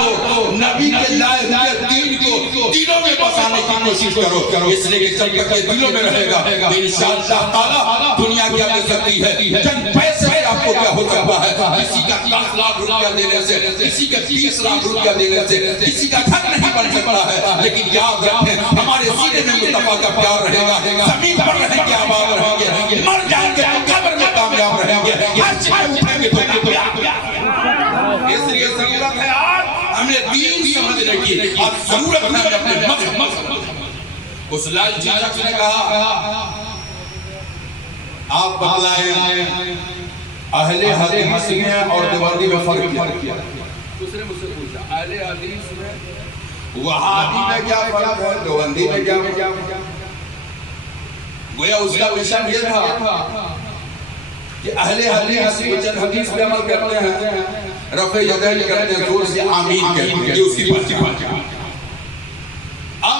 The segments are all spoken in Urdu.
کو نبی کے لائے ہوئے دین کو دلوں میں بسانے کی کوشش کرو، اس لیے کہ جب تک یہ دلوں میں رہے گا تو انشاءاللہ تعالیٰ دنیا کیا دے سکتی ہے، چند پیسے سے آپ کو کیا ہو سکتا ہے، کسی کا 10 لاکھ روپیہ دینے سے، کسی کا 30 لاکھ روپیہ دینے سے کسی کا گھر نہیں بن سکتا ہے، لیکن یاد رکھیں ہمارے سینے میں مصطفیٰ کا پیار رہے گا، زمین پر رہیں گے آباد رہیں گے، مر جائیں گے تو قبر میں کامیاب رہیں گے، ہر چیز اٹھیں گے تو کامیاب۔ اس لیے ضرورت ہے آج ہمیں دین سمجھنے کی، آج ضرورت ہے اپنے مذہب۔ اس لال چاچا نے کہا آپ بتلائیں اہل حدیث میں اور دیوبندی میں فرق کیا؟ اس نے مجھ سے پوچھا اہل حدیث میں وہابی میں کیا فرق ہے، دیوبندی میں کیا فرق ہے؟ گویا اس کا مشن یہ تھا کہ اہل حدیث پہ عمل کرتے ہیں، رفع یدین کرتے ہیں، زور سے آمین کہتے ہیں، یہ اس کی بات ہے۔ اب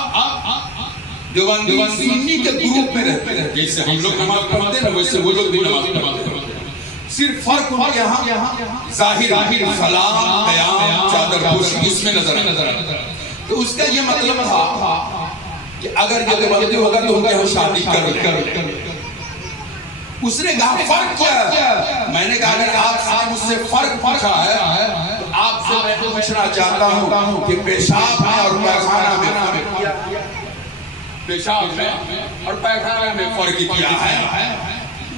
دیوبندی سنی کے گروپ میں رہتے ہیں، جیسے ہم لوگ نماز پڑھتے ہیں ویسے وہ لوگ بھی نماز پڑھتے ہیں، صرف فرق ان کے یہاں ظاہر سلام قیام چادر پوشی اس میں نظر آتا ہے۔ تو اس کا یہ مطلب تھا کہ اگر یہ دیوبندی ہوگا تو ان کے ہم شادی کر۔ اس نے کہا فرق کیا ہے؟ میں نے کہا اگر آپ سے مجھ سے فرق پوچھا ہے تو آپ سے میں پوچھنا چاہتا ہوں کہ پیشاب میں اور پیخانہ میں پیشاب میں اور پیخانہ میں فرق کیا ہے؟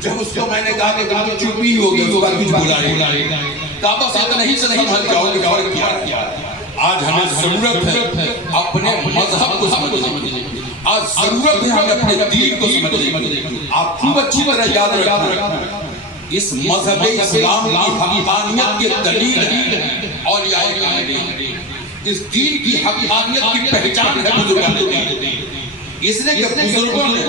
جب اس کو میں نے کہا کہ کہا تو چپی ہوگی تو بات کچھ بولا نہیں، کہا بس اتنا ہی سے نہیں سمجھ جاؤ کہ فرق کیا ہے۔ آج ہمیں ضرورت ہے اپنے مذہب کو سمجھنے کی، آج ضرورت ہے ہمیں اپنے دین کو سمجھنے کی۔ آپ خوب اچھی طرح یاد رکھیں اس مذہب اسلام کی حقانیت کی دلیل ہے اولیاء کرام، اس دین کی حقانیت کی پہچان ہے بزرگان دین، اس لیے کہ بزرگوں نے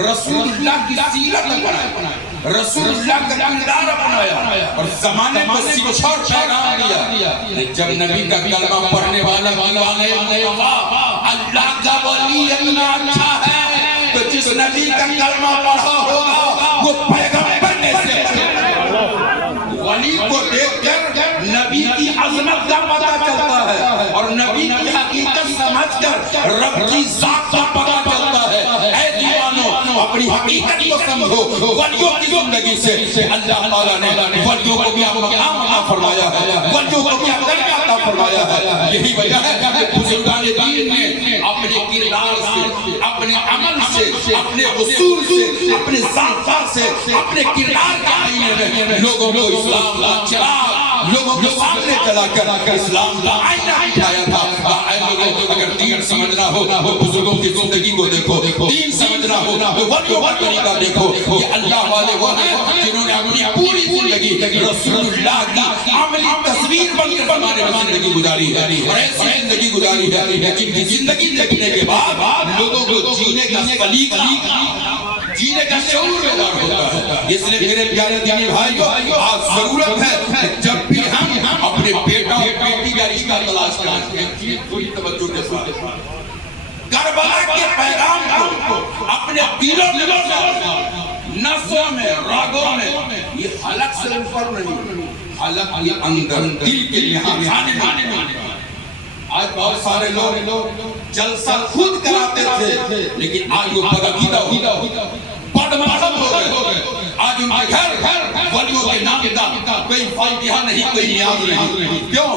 رسول اللہ کی سیرت بنایا، رسول اللہ کا کردار اپنایا اور زمانے کو سکھا اور پیغام دیا۔ جب نبی کا کلمہ پڑھنے والا دیوانے اللہ کا ولی اتنا اچھا ہے تو جس نبی کا کلمہ پڑھا ہوگا وہ پیغمبر نے سے ولی کو دیکھ کر نبی کی عظمت کا پتہ چلتا ہے اور نبی کی حقیقت سمجھ کر رب کی ذات کا پتہ چلتا ہے۔ اے دیوانوں اپنی حقیقت کو سمجھو، ولیوں کی زندگی سے اللہ تعالیٰ نے ولیوں کو کیا مقام عطا فرمایا ہے، ولیوں کو کیا درجہ عطا فرمایا ہے۔ یہی وجہ ہے کہ بزرگان دین نے اپنے کردار سے، اپنے عمل سے، اپنے اصول سے، اپنے ذات سے، اپنے کردار کے آئینے میں لوگوں کو اسلام کا چراغ لوگوں کے سامنے چلا کر اسلام کا آئینہ اٹھایا تھا۔ اے لوگوں اگر دین سمجھنا ہو بزرگوں کی زندگی کو دیکھو، دین سمجھنا ہو ولیوں کا طریقہ دیکھو۔ یہ اللہ والے وہ ہیں جنہوں نے اپنی پوری زندگی رسول اللہ کی عملی تصویر بن کر ہمارے زندگی گزاری ہے اور ایسی زندگی گزاری ہے جن کی زندگی دیکھنے کے بعد لوگوں کو جینے کا سلیقہ، جینے کا شعور بیدار ہوتا ہے۔ اس لیے میرے پیارے دینی بھائیو آج ضرورت ہے جب بھی ہم اپنے بیٹا اور بیٹی کا رشتہ تلاش کرتے ہیں پوری توجہ کے ساتھ کربلا کے پیغام کو اپنے دلوں میں، نفسوں میں، راگوں میں، یہ حلق سے اوپر نہیں، حلق یہ اندر دل کے یہاں کھانے میں۔ آج بہت سارے لوگ جلسہ خود کراتے تھے لیکن آج وہ بدعقیدہ بد مذہب ہو گئے۔ آج ان کے گھر ولیوں کے نام کا کوئی فاتحہ نہیں، کوئی نیاز نہیں۔ کیوں؟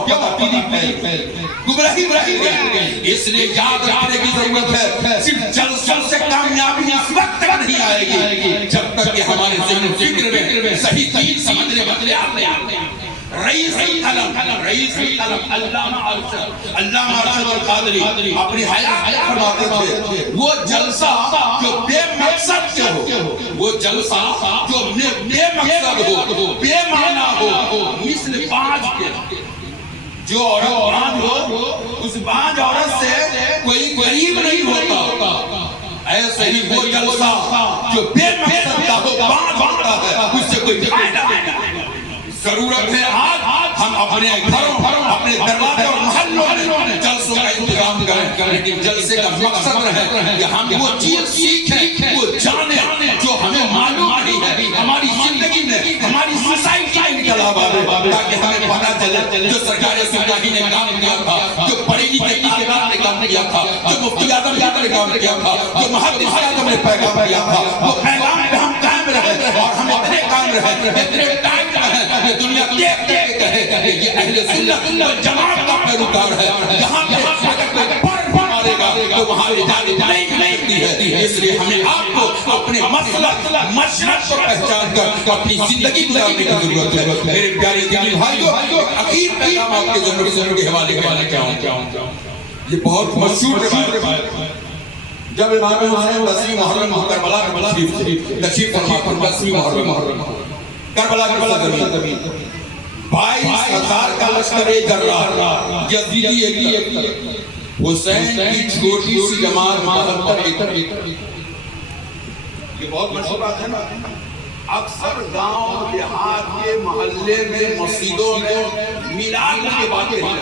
گمراہی گئی۔ اس لیے یاد رکھنے کی ضرورت ہے صرف جلسوں سے کامیابی اس وقت تک نہیں آئے گی جب تک کہ ہمارے ذہن و فکر میں صحیح دین سمجھنے بدلے آتے ہیں۔ رئیس القلم علامہ ارشد القادری اپنی حیات فرماتے تھے وہ جلسہ جو بے مقصد کے ہو، وہ جلسہ جو بے مقصد ہو، بے معنی ہو، مثل بانج کے جو عورت بانج ہو اس بانج عورت سے کوئی غریب نہیں ہوتا، ایسے ہی وہ جلسہ جو بے مقصد کا ہو، بانج ہوتا ہے، اس سے کوئی فائدہ نہیں۔ ضرورت ہے آج ہم اپنے گھروں، اپنے دروازے اور محلوں میں جلسوں کا انتظام کریں، لیکن جلسے کا مقصد رہے کہ ہم وہ چیز سیکھیں، وہ جانیں جو ہمیں معلوم نہیں ہے، ہماری زندگی میں، ہماری سوسائٹی میں انقلاب آئے تاکہ ہمیں پتہ چلے جو سرکار سپاہی نے کام کیا تھا، جو بریلی کے تاجدار نے کام کیا تھا، جو مفتی اعظم نے کام کیا تھا، جو محدث اعظم نے پیغام دیا تھا، وہ پیغام پہ ہم قائم رہے اور ہم اتنے قائم رہے، اتنے قائم رہے کہ دنیا دیکھ کے کہے کہ یہ اہل سنت والجماعت کا پیروکار ہے. جہاں پہ اگر کوئی پر مارے گا تو وہاں اجازت نہیں ملتی ہے. اس لیے ہمیں آپ کو اپنے مسلک مشرق کو پہچان کر اپنی زندگی گزارنے کی ضرورت ہے. میرے پیارے دینی بھائیو، اخیر پیغام آپ کے ضرور کے حوالے کیا ہوں. یہ بہت مشہور روایت ہے. جب امام حسین 10ویں محرم کربلا میں تشریف فرما کر 10ویں محرم کربلا کی زمین 22,000 کا لشکر جرار یزیدی ایک حسین کی چھوٹی سی جماعت مہتر. یہ بہت مشہور بات ہے نا. اکثر گاؤں دیہات کے محلے میں مسجدوں میں میلاد کی باتیں ہیں.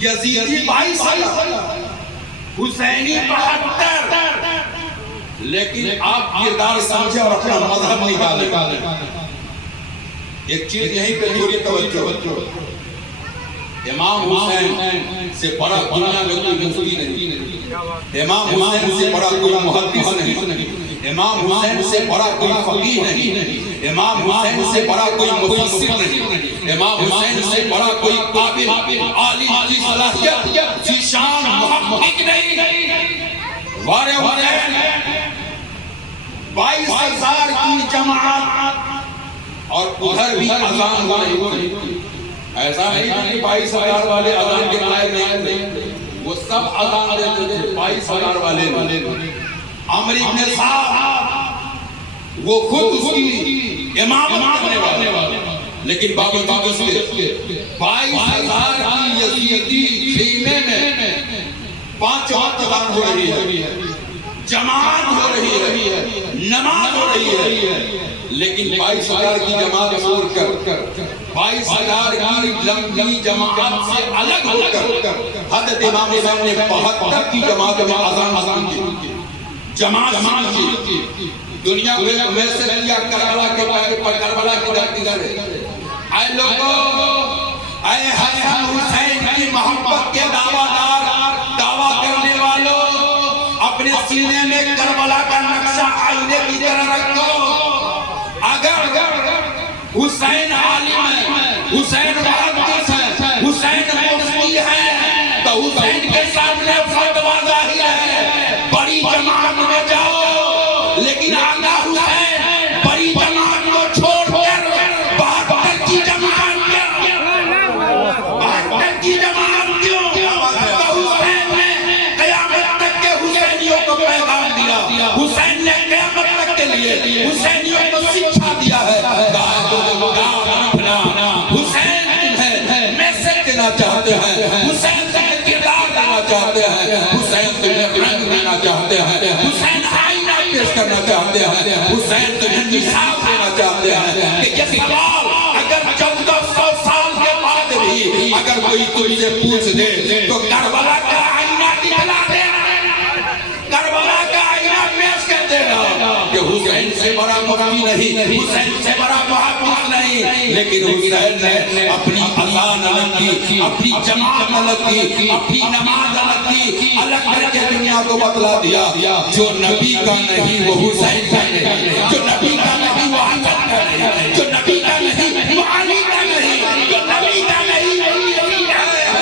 یزیدی 22 حسینی 72. لیکن آپ کردار سمجھے اور اپنا مذہب نکالیں. ایک چیز یہیں پہ تھوڑی توجہ. امام حسین سے بڑا دنیا میں کوئی مفتی نہیں، امام حسین سے بڑا کوئی محدث نہیں، امام حسین سے بڑا کوئی فقیہ نہیں، امام حسین سے بڑا کوئی مفسر نہیں، امام حسین سے بڑا کوئی قابل عالم کی صلاحیت کی شان محقق نہیں. وارے حسین 22,000 کی جماعت اور ادھر بھی اذان ہوئی. ایسا نہیں کہ 22,000 والے اذان کے قائل نہیں، وہ سب اذان دیتے تھے. 22,000 والے عمر ابن صاحب وہ خود اس کی امامت کرنے والے، لیکن باوجود اس کے 22,000 کی یزیدی خیمے میں 5 وقت اذان ہو رہی ہے، جماعت ہو رہی ہے، نماز ہو رہی ہے. لیکن 22,000 کی جماعت چھوڑ کر 22,000 کی لمبی جماعت سے الگ ہو کر حضرت امام حسین نے 72 کی جماعت میں اذان کی جماعت کی. دنیا کو میسج کیا کربلا کی دھرتی سے، اے لوگو، اے حسن حسین کی محبت کے دعویٰ کرنے والوں، اپنے سینے میں کربلا کا نقشہ آئینے کی طرح رکھو. اگر حسین عالم ہے، حسین محدث ہے، حسین مفتی ہے، تو حسین کے سامنے فتویٰ ظاہر ہے، بڑی جماعت میں جاؤ. لیکن آقا حسین بڑی جماعت کو چھوڑ کر 72 کی جماعت کیوں؟ 72 کی جماعت کیوں؟ تو حسین نے قیامت تک کے حسینیوں کو پیغام دیا. حسین نے قیامت تک کے لیے حسینیوں کو سکھا دیا ہے. حسین تمہیں میسج دینا چاہتے ہیں، حسین تمہیں کردار دینا چاہتے ہیں، حسین تمہیں رنگ دینا چاہتے ہیں، حسین آئینہ پیش کرنا چاہتے ہیں، حسین تمہیں نصاب دینا چاہتے ہیں کہ یہ سوال اگر 1400 سال کے بعد بھی اگر کوئی تجھ سے پوچھ دے تو کربلا کا آئینہ دکھلا دینا، کربلا کا آئینہ پیش کر دینا کہ حسین سے بڑا مفتی نہیں، حسین سے بڑا محدث نہیں، لیکن حسین نے اپنی اذان الگ کی، اپنی جماعت الگ کی، اپنی نماز الگ کی، الگ کر کے دنیا کو بتلا دیا. جو نبی کا نہیں وہ حسین کا نہیں، جو نبی کا نہیں وہ حسن کا نہیں، جو نبی کا نہیں وہ علی کا نہیں، جو نبی کا نہیں وہ علی کا نہیں.